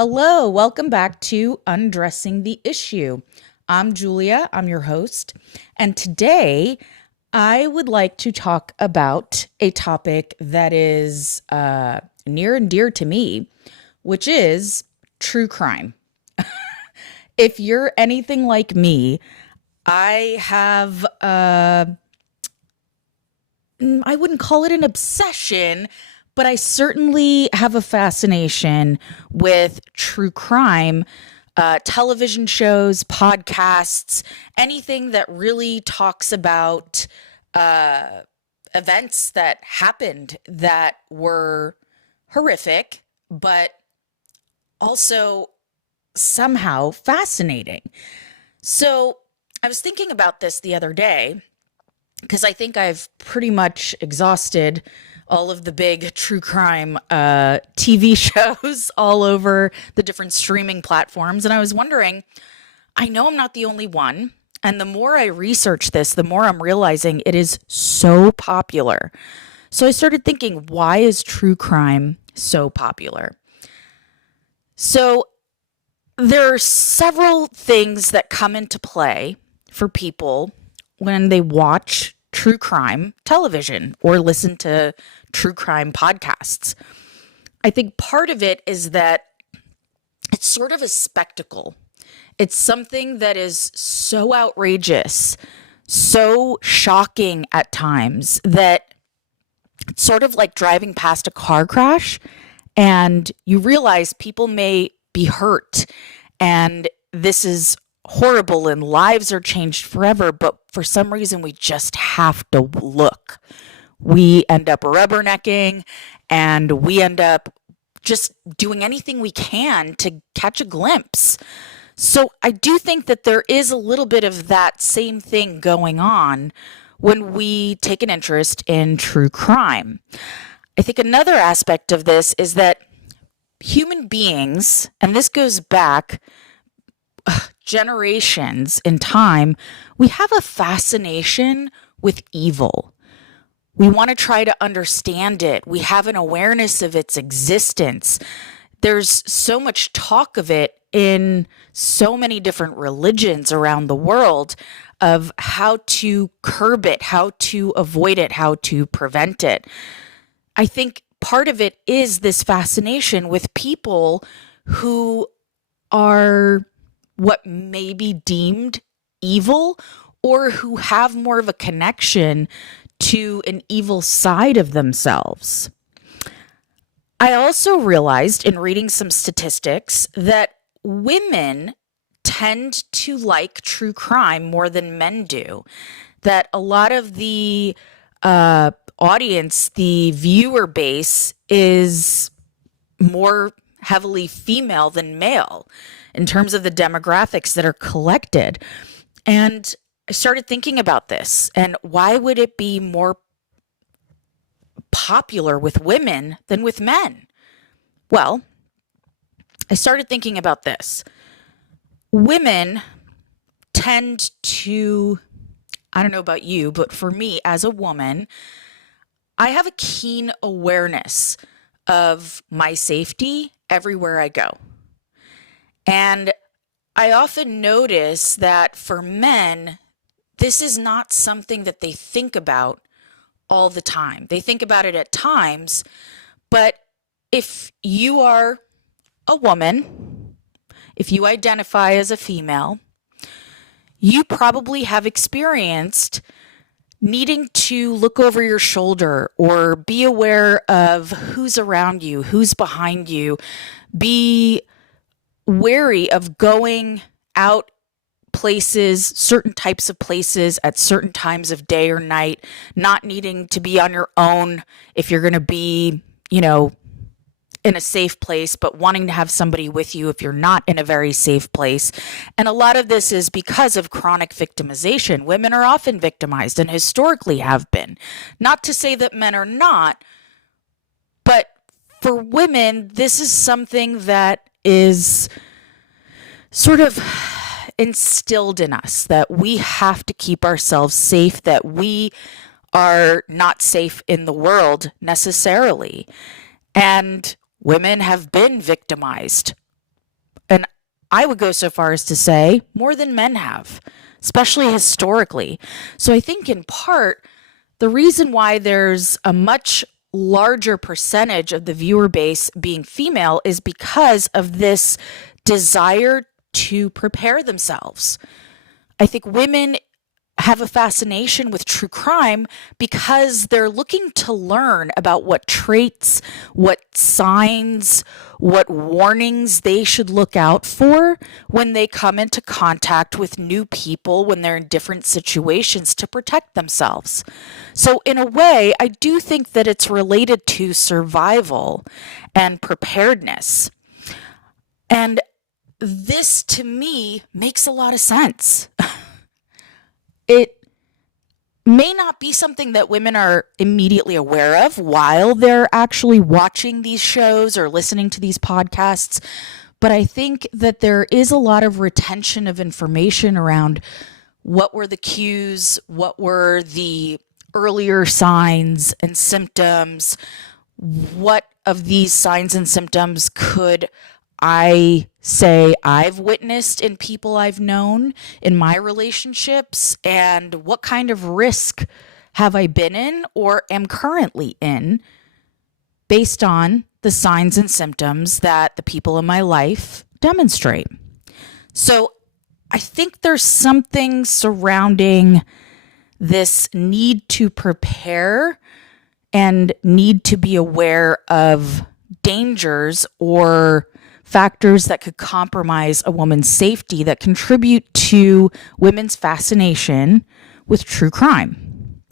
Hello, welcome back to Undressing the Issue. I'm Julia, I'm your host, and today I would like to talk about a topic that is near and dear to me, which is true crime. If you're anything like me, I have, I wouldn't call it an obsession, but I certainly have a fascination with true crime, television shows, podcasts, anything that really talks about events that happened that were horrific, but also somehow fascinating. So I was thinking about this the other day because I think I've pretty much exhausted all of the big true crime TV shows all over the different streaming platforms. And I was wondering, I know I'm not the only one. And the more I research this, the more I'm realizing it is so popular. So I started thinking, why is true crime so popular? So there are several things that come into play for people when they watch true crime television or listen to true crime podcasts. I think part of it is that it's sort of a spectacle. It's something that is so outrageous, so shocking at times that it's sort of like driving past a car crash and you realize people may be hurt and this is horrible and lives are changed forever, but for some reason we just have to look. We end up rubbernecking and we end up just doing anything we can to catch a glimpse. So I do think that there is a little bit of that same thing going on when we take an interest in true crime. I think another aspect of this is that human beings, and this goes back generations in time, we have a fascination with evil. We want to try to understand it. We have an awareness of its existence. There's so much talk of it in so many different religions around the world of how to curb it, how to avoid it, how to prevent it. I think part of it is this fascination with people who are what may be deemed evil or who have more of a connection to an evil side of themselves. I also realized in reading some statistics that women tend to like true crime more than men do. That a lot of the audience, the viewer base, is more heavily female than male in terms of the demographics that are collected. And I started thinking about this and why would it be more popular with women than with men? Well, I started thinking about this. Women tend to, I don't know about you, but for me as a woman, I have a keen awareness of my safety everywhere I go. And I often notice that for men, this is not something that they think about all the time. They think about it at times, but if you are a woman, if you identify as a female, you probably have experienced needing to look over your shoulder or be aware of who's around you, who's behind you, be wary of going out places, certain types of places at certain times of day or night, not needing to be on your own if you're going to be, in a safe place, but wanting to have somebody with you if you're not in a very safe place. And a lot of this is because of chronic victimization. Women are often victimized and historically have been. Not to say that men are not, but for women, this is something that is sort of instilled in us, that we have to keep ourselves safe, that we are not safe in the world necessarily. And women have been victimized I would go so far as to say more than men have, especially historically. So I think in part, the reason why there's a much larger percentage of the viewer base being female is because of this desire to prepare themselves. I think women have a fascination with true crime because they're looking to learn about what traits, what signs, what warnings they should look out for when they come into contact with new people, when they're in different situations to protect themselves. So in a way, I do think that it's related to survival and preparedness. And this to me makes a lot of sense. It may not be something that women are immediately aware of while they're actually watching these shows or listening to these podcasts, but I think that there is a lot of retention of information around what were the cues, what were the earlier signs and symptoms, what of these signs and symptoms could I say I've witnessed in people I've known in my relationships, and what kind of risk have I been in or am currently in based on the signs and symptoms that the people in my life demonstrate. So I think there's something surrounding this need to prepare and need to be aware of dangers or factors that could compromise a woman's safety that contribute to women's fascination with true crime.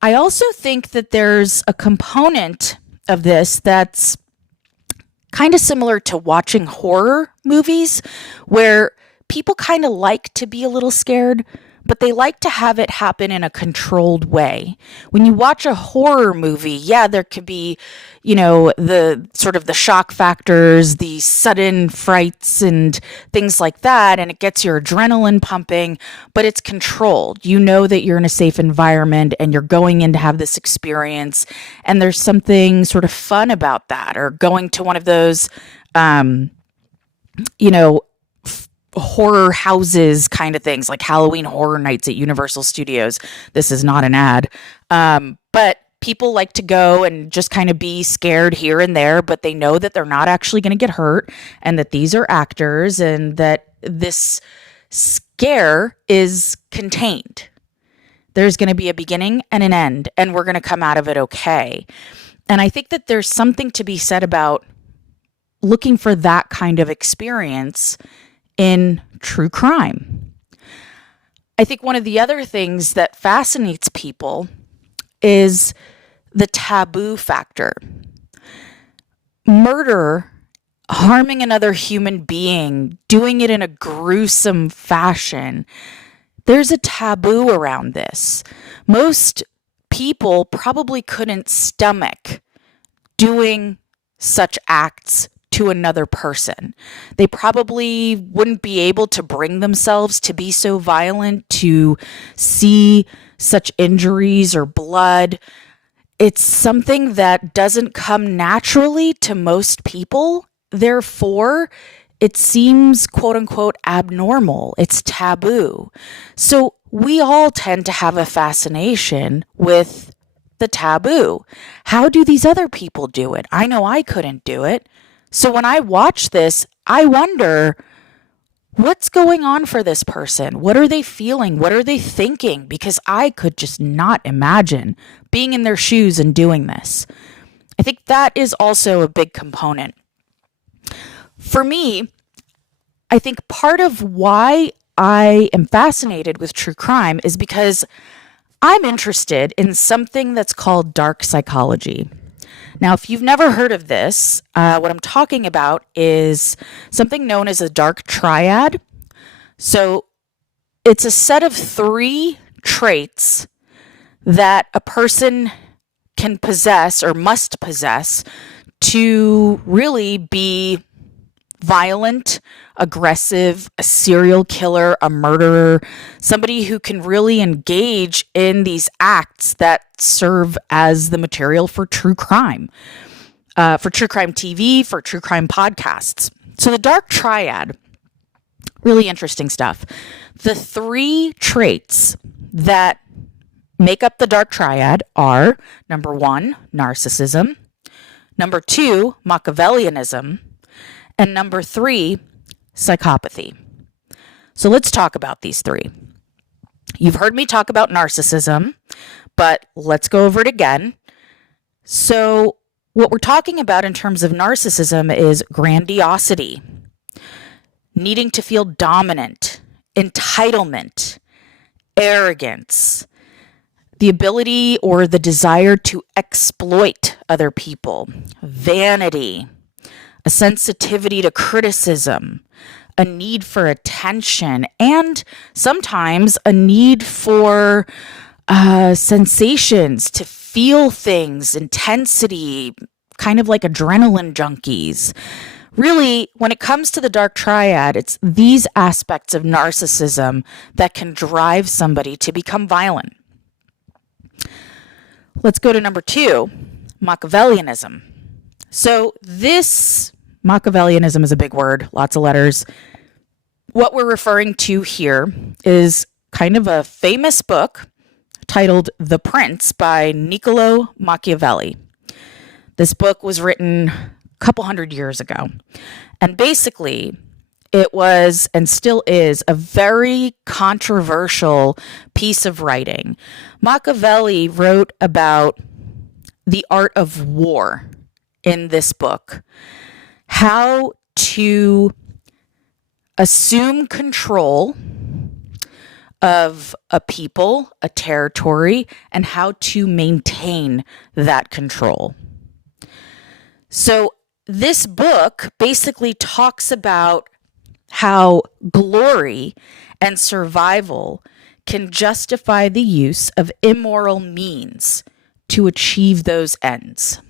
I also think that there's a component of this that's kind of similar to watching horror movies, where people kind of like to be a little scared, but they like to have it happen in a controlled way. When you watch a horror movie, yeah, there could be, the sort of the shock factors, the sudden frights and things like that, and it gets your adrenaline pumping, but it's controlled. You know that you're in a safe environment and you're going in to have this experience, and there's something sort of fun about that, or going to one of those, horror houses kind of things, like Halloween Horror Nights at Universal Studios. This is not an ad. But people like to go and just kind of be scared here and there, but they know that they're not actually going to get hurt, and that these are actors, and that this scare is contained. There's going to be a beginning and an end, and we're going to come out of it okay. And I think that there's something to be said about looking for that kind of experience in true crime. I think one of the other things that fascinates people is the taboo factor. Murder, harming another human being, doing it in a gruesome fashion, there's a taboo around this. Most people probably couldn't stomach doing such acts to another person. They probably wouldn't be able to bring themselves to be so violent, to see such injuries or blood. It's something that doesn't come naturally to most people. Therefore, it seems quote unquote abnormal. It's taboo. So we all tend to have a fascination with the taboo. How do these other people do it? I know I couldn't do it. So when I watch this, I wonder, what's going on for this person? What are they feeling? What are they thinking? Because I could just not imagine being in their shoes and doing this. I think that is also a big component. For me, I think part of why I am fascinated with true crime is because I'm interested in something that's called dark psychology. Now, if you've never heard of this, what I'm talking about is something known as a dark triad. So it's a set of 3 traits that a person can possess or must possess to really be violent, aggressive, a serial killer, a murderer, somebody who can really engage in these acts that serve as the material for true crime TV, for true crime podcasts. So the dark triad, really interesting stuff. The 3 traits that make up the dark triad are, number 1, narcissism, number 2, Machiavellianism, and number 3, psychopathy. So let's talk about these 3. You've heard me talk about narcissism, but let's go over it again. So what we're talking about in terms of narcissism is grandiosity, needing to feel dominant, entitlement, arrogance, the ability or the desire to exploit other people, vanity, a sensitivity to criticism, a need for attention, and sometimes a need for sensations, to feel things, intensity, kind of like adrenaline junkies. Really, when it comes to the dark triad, it's these aspects of narcissism that can drive somebody to become violent. Let's go to number 2, Machiavellianism. So this Machiavellianism is a big word, lots of letters. What we're referring to here is kind of a famous book titled The Prince by Niccolo Machiavelli. This book was written a couple hundred years ago. And basically, it was and still is a very controversial piece of writing. Machiavelli wrote about the art of war in this book, how to assume control of a people, a territory, and how to maintain that control. So this book basically talks about how glory and survival can justify the use of immoral means to achieve those ends.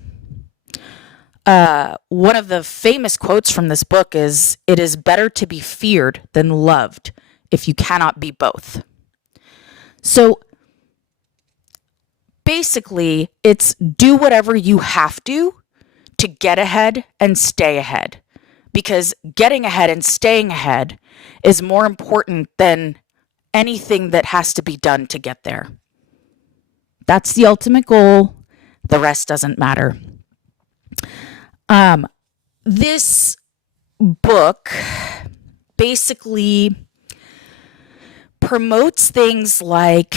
One of the famous quotes from this book is, "It is better to be feared than loved if you cannot be both." So basically, it's do whatever you have to get ahead and stay ahead. Because getting ahead and staying ahead is more important than anything that has to be done to get there. That's the ultimate goal. The rest doesn't matter. This book basically promotes things like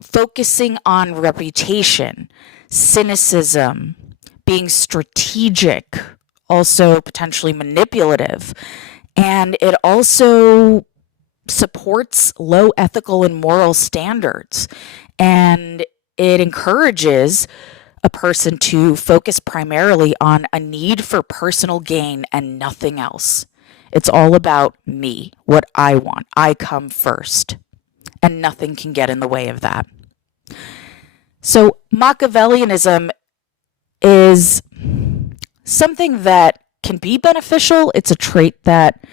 focusing on reputation, cynicism, being strategic, also potentially manipulative. And it also supports low ethical and moral standards. And it encourages a person to focus primarily on a need for personal gain and nothing else. It's all about me, what I want. I come first. And nothing can get in the way of that. So Machiavellianism is something that can be beneficial. It's a trait that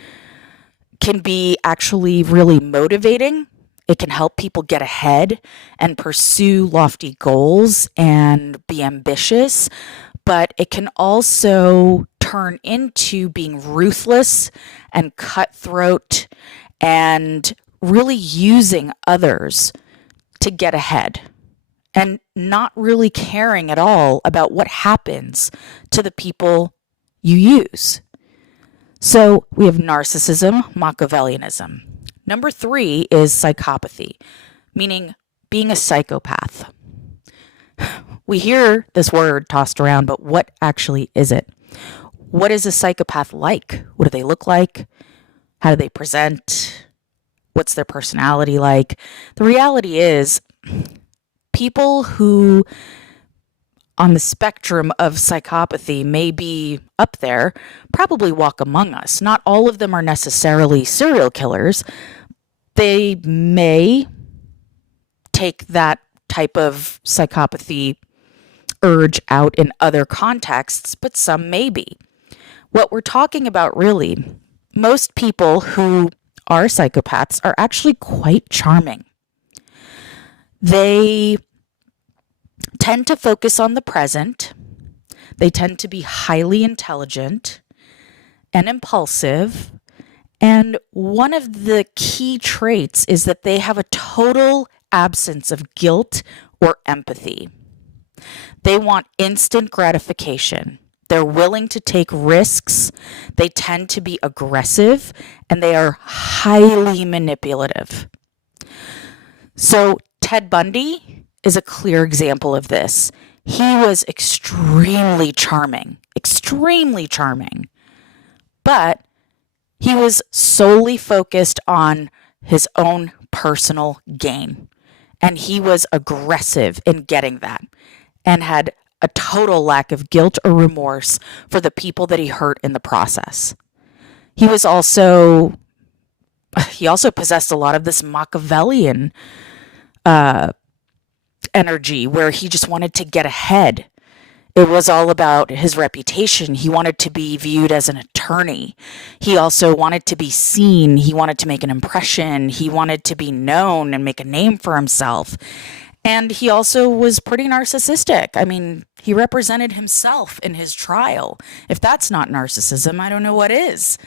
can be actually really motivating. It can help people get ahead and pursue lofty goals and be ambitious, but it can also turn into being ruthless and cutthroat and really using others to get ahead and not really caring at all about what happens to the people you use. So we have narcissism, Machiavellianism. Number 3 is psychopathy, meaning being a psychopath. We hear this word tossed around, but what actually is it? What is a psychopath like? What do they look like? How do they present? What's their personality like? The reality is, people who on the spectrum of psychopathy may be up there probably walk among us. Not all of them are necessarily serial killers. They may take that type of psychopathy urge out in other contexts, but some may be. What we're talking about really, most people who are psychopaths are actually quite charming. They tend to focus on the present. They tend to be highly intelligent. and impulsive. And one of the key traits is that they have a total absence of guilt or empathy. They want instant gratification. They're willing to take risks. They tend to be aggressive, and they are highly manipulative. So Ted Bundy is a clear example of this. He was extremely charming, but he was solely focused on his own personal gain. And he was aggressive in getting that and had a total lack of guilt or remorse for the people that he hurt in the process. He also possessed a lot of this Machiavellian energy where he just wanted to get ahead. It was all about his reputation. He wanted to be viewed as an attorney. He also wanted to be seen. He wanted to make an impression. He wanted to be known and make a name for himself. And he also was pretty narcissistic. I mean, he represented himself in his trial. If that's not narcissism, I don't know what is.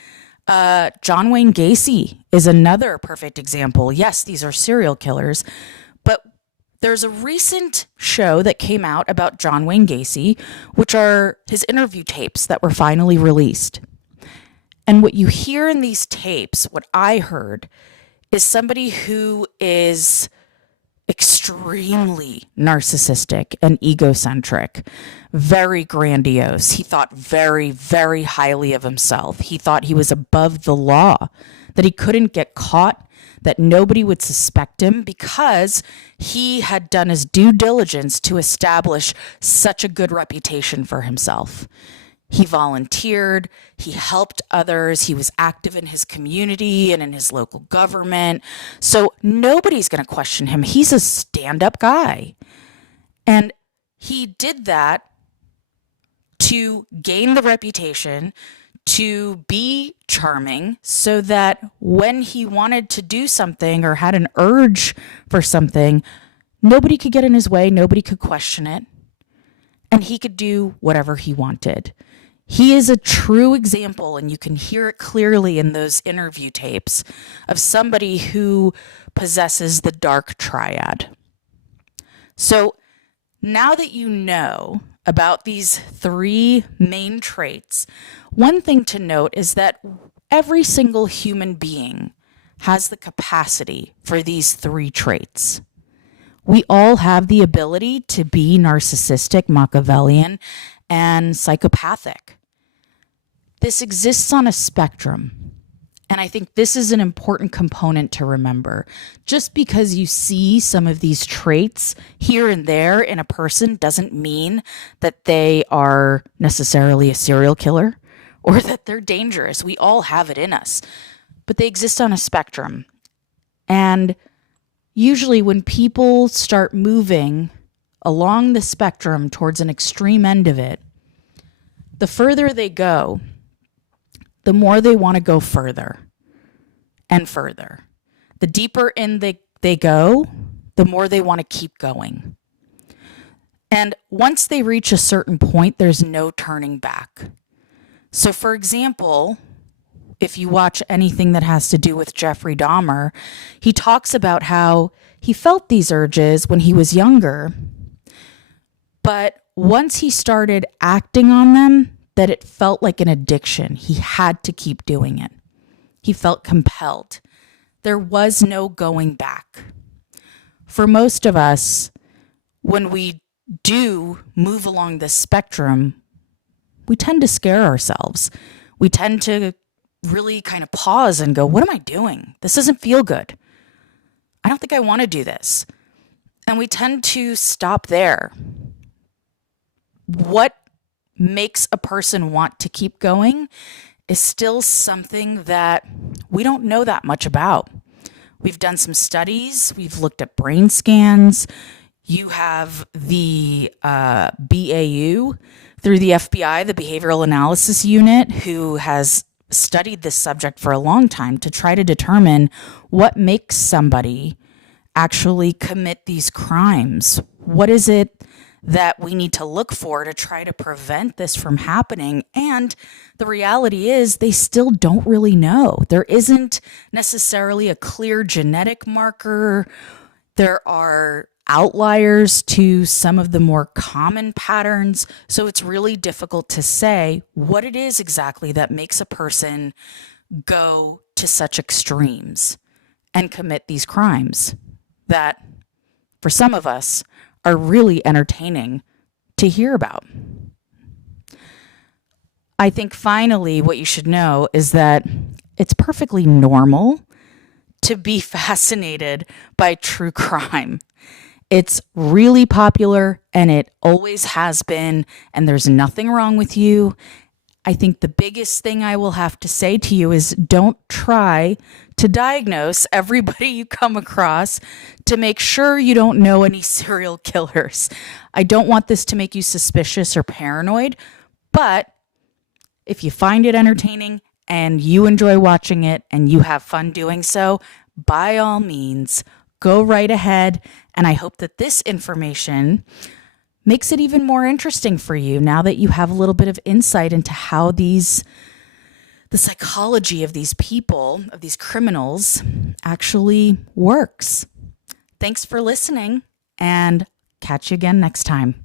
John Wayne Gacy is another perfect example. Yes, these are serial killers, but there's a recent show that came out about John Wayne Gacy, which are his interview tapes that were finally released. And what you hear in these tapes, what I heard, is somebody who is extremely narcissistic and egocentric, very grandiose. He thought very, very highly of himself. He thought he was above the law, that he couldn't get caught, that nobody would suspect him because he had done his due diligence to establish such a good reputation for himself. He volunteered, he helped others, he was active in his community and in his local government. So nobody's going to question him. He's a stand-up guy. And he did that to gain the reputation, to be charming, so that when he wanted to do something or had an urge for something, nobody could get in his way, nobody could question it, and he could do whatever he wanted. He is a true example, and you can hear it clearly in those interview tapes, of somebody who possesses the dark triad. So now that you know about these three main traits, one thing to note is that every single human being has the capacity for these three traits. We all have the ability to be narcissistic, Machiavellian, and psychopathic. This exists on a spectrum. And I think this is an important component to remember. Just because you see some of these traits here and there in a person doesn't mean that they are necessarily a serial killer or that they're dangerous. We all have it in us, but they exist on a spectrum. And usually when people start moving along the spectrum towards an extreme end of it, the further they go, the more they want to go further and further. The deeper in they go, the more they want to keep going. And once they reach a certain point, there's no turning back. So for example, if you watch anything that has to do with Jeffrey Dahmer, he talks about how he felt these urges when he was younger, but once he started acting on them, that it felt like an addiction. He had to keep doing it. He felt compelled. There was no going back. For most of us, when we do move along this spectrum, we tend to scare ourselves. We tend to really kind of pause and go, what am I doing? This doesn't feel good. I don't think I want to do this. And we tend to stop there. What makes a person want to keep going is still something that we don't know that much about. We've done some studies. We've looked at brain scans. You have the BAU through the FBI, the Behavioral Analysis Unit, who has studied this subject for a long time to try to determine what makes somebody actually commit these crimes. What is it that we need to look for to try to prevent this from happening. And the reality is, they still don't really know. There isn't necessarily a clear genetic marker. There are outliers to some of the more common patterns. So it's really difficult to say what it is exactly that makes a person go to such extremes and commit these crimes that, for some of us, are really entertaining to hear about. I think finally what you should know is that it's perfectly normal to be fascinated by true crime. It's really popular and it always has been, and there's nothing wrong with you. I think the biggest thing I will have to say to you is don't try to diagnose everybody you come across to make sure you don't know any serial killers. I don't want this to make you suspicious or paranoid, but if you find it entertaining and you enjoy watching it and you have fun doing so, by all means, go right ahead. And I hope that this information makes it even more interesting for you now that you have a little bit of insight into how the psychology of these people, of these criminals, actually works. Thanks for listening, and catch you again next time.